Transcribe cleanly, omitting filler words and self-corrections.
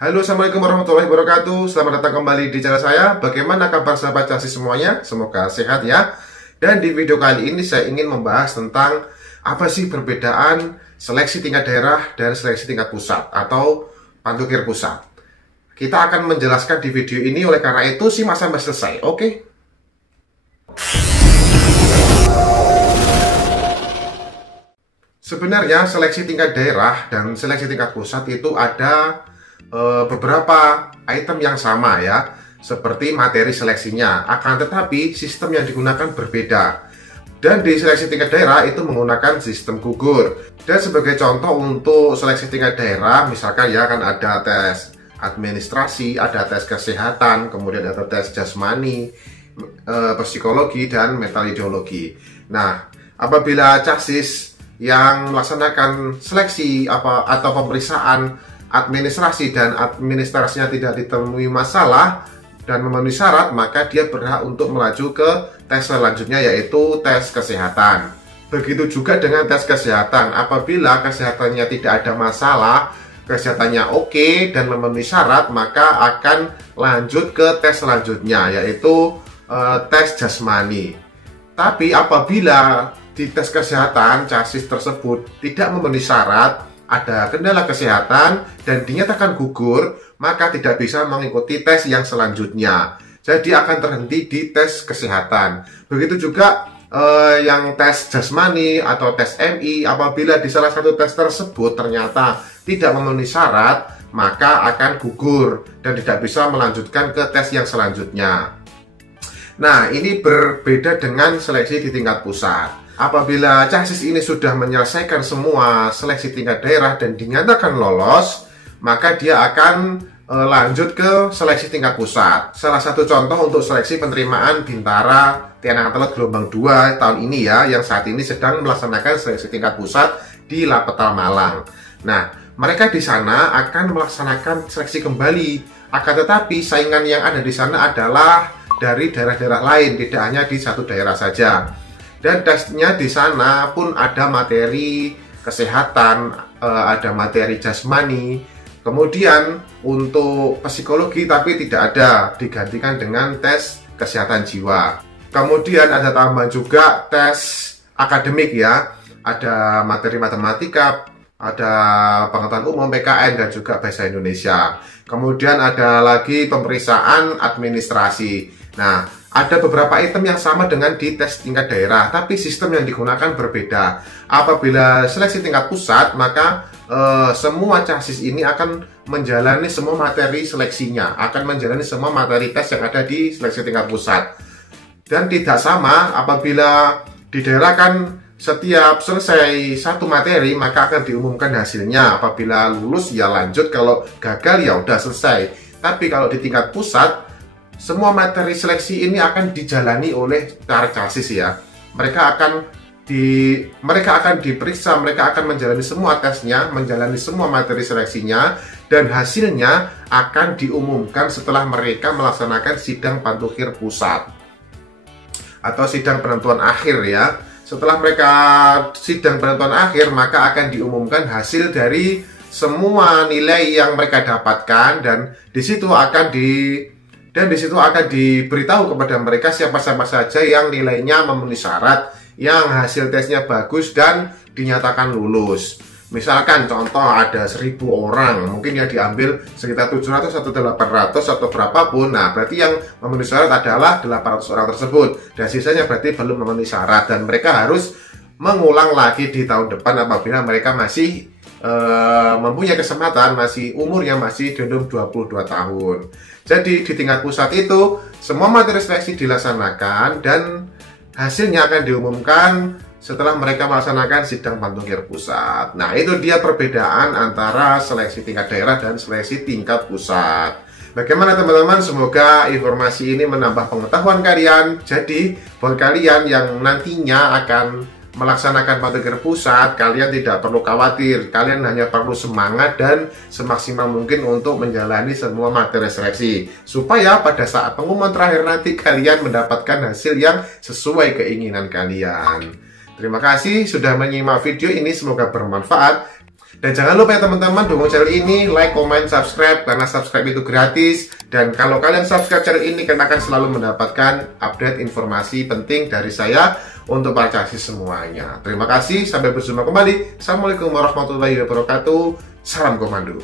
Halo, Assalamualaikum warahmatullahi wabarakatuh. Selamat datang kembali di channel saya. Bagaimana kabar sahabat chassis semuanya? Semoga sehat ya. Dan di video kali ini saya ingin membahas tentang apa sih perbedaan seleksi tingkat daerah dan seleksi tingkat pusat atau pantukir pusat. Kita akan menjelaskan di video ini, oleh karena itu simak sampai selesai, oke? Sebenarnya seleksi tingkat daerah dan seleksi tingkat pusat itu ada beberapa item yang sama ya, seperti materi seleksinya, akan tetapi sistem yang digunakan berbeda. Dan di seleksi tingkat daerah itu menggunakan sistem gugur. Dan sebagai contoh untuk seleksi tingkat daerah, misalkan ya kan ada tes administrasi, ada tes kesehatan, kemudian ada tes jasmani, psikologi, dan mental ideologi. Nah, apabila chassis yang melaksanakan seleksi atau pemeriksaan administrasi dan administrasinya tidak ditemui masalah dan memenuhi syarat, maka dia berhak untuk melaju ke tes selanjutnya, yaitu tes kesehatan. Begitu juga dengan tes kesehatan, apabila kesehatannya tidak ada masalah, kesehatannya oke dan memenuhi syarat, maka akan lanjut ke tes selanjutnya, yaitu tes jasmani. Tapi apabila di tes kesehatan chassis tersebut tidak memenuhi syarat, ada kendala kesehatan dan dinyatakan gugur, maka tidak bisa mengikuti tes yang selanjutnya. Jadi akan terhenti di tes kesehatan. Begitu juga yang tes jasmani atau tes MI, apabila di salah satu tes tersebut ternyata tidak memenuhi syarat, maka akan gugur dan tidak bisa melanjutkan ke tes yang selanjutnya. Nah, ini berbeda dengan seleksi di tingkat pusat. Apabila chassis ini sudah menyelesaikan semua seleksi tingkat daerah dan dinyatakan lolos, maka dia akan lanjut ke seleksi tingkat pusat. Salah satu contoh untuk seleksi penerimaan Bintara TNI Angkatan Laut gelombang 2 tahun ini ya, yang saat ini sedang melaksanakan seleksi tingkat pusat di Lapetal Malang. Nah, mereka di sana akan melaksanakan seleksi kembali. Akan tetapi saingan yang ada di sana adalah dari daerah-daerah lain, tidak hanya di satu daerah saja. Dan tesnya di sana pun ada materi kesehatan, ada materi jasmani, kemudian untuk psikologi tapi tidak ada, digantikan dengan tes kesehatan jiwa. Kemudian ada tambahan juga tes akademik ya, ada materi matematika, ada pengetahuan umum PKN dan juga bahasa Indonesia. Kemudian ada lagi pemeriksaan administrasi. Nah, ada beberapa item yang sama dengan di tes tingkat daerah, tapi sistem yang digunakan berbeda. Apabila seleksi tingkat pusat, maka semua chassis ini akan menjalani semua materi seleksinya, akan menjalani semua materi tes yang ada di seleksi tingkat pusat. Dan tidak sama apabila di daerah kan setiap selesai satu materi maka akan diumumkan hasilnya. Apabila lulus ya lanjut, kalau gagal ya udah selesai. Tapi kalau di tingkat pusat, semua materi seleksi ini akan dijalani oleh para chassis ya. Mereka akan diperiksa, mereka akan menjalani semua tesnya, menjalani semua materi seleksinya, dan hasilnya akan diumumkan setelah mereka melaksanakan sidang pantukir pusat atau sidang penentuan akhir ya. Setelah mereka sidang penentuan akhir, maka akan diumumkan hasil dari semua nilai yang mereka dapatkan, dan di situ akan diberitahu kepada mereka siapa-siapa saja yang nilainya memenuhi syarat, yang hasil tesnya bagus dan dinyatakan lulus. Misalkan contoh ada 1000 orang, mungkin yang diambil sekitar 700 atau 800 atau berapapun. Nah, berarti yang memenuhi syarat adalah 800 orang tersebut, dan sisanya berarti belum memenuhi syarat, dan mereka harus mengulang lagi di tahun depan apabila mereka masih mempunyai kesempatan, masih umurnya masih belum 22 tahun. Jadi di tingkat pusat itu semua materi seleksi dilaksanakan dan hasilnya akan diumumkan setelah mereka melaksanakan sidang pantukir pusat. Nah, itu dia perbedaan antara seleksi tingkat daerah dan seleksi tingkat pusat. Bagaimana teman-teman? Semoga informasi ini menambah pengetahuan kalian. Jadi buat kalian yang nantinya akan melaksanakan pantukir pusat, kalian tidak perlu khawatir. Kalian hanya perlu semangat dan semaksimal mungkin untuk menjalani semua materi seleksi, supaya pada saat pengumuman terakhir nanti kalian mendapatkan hasil yang sesuai keinginan kalian. Terima kasih sudah menyimak video ini, semoga bermanfaat. Dan jangan lupa ya teman-teman, dukung channel ini, like, comment, subscribe, karena subscribe itu gratis. Dan kalau kalian subscribe channel ini, kalian akan selalu mendapatkan update informasi penting dari saya untuk para chassis semuanya. Terima kasih, sampai berjumpa kembali. Assalamualaikum warahmatullahi wabarakatuh. Salam komando.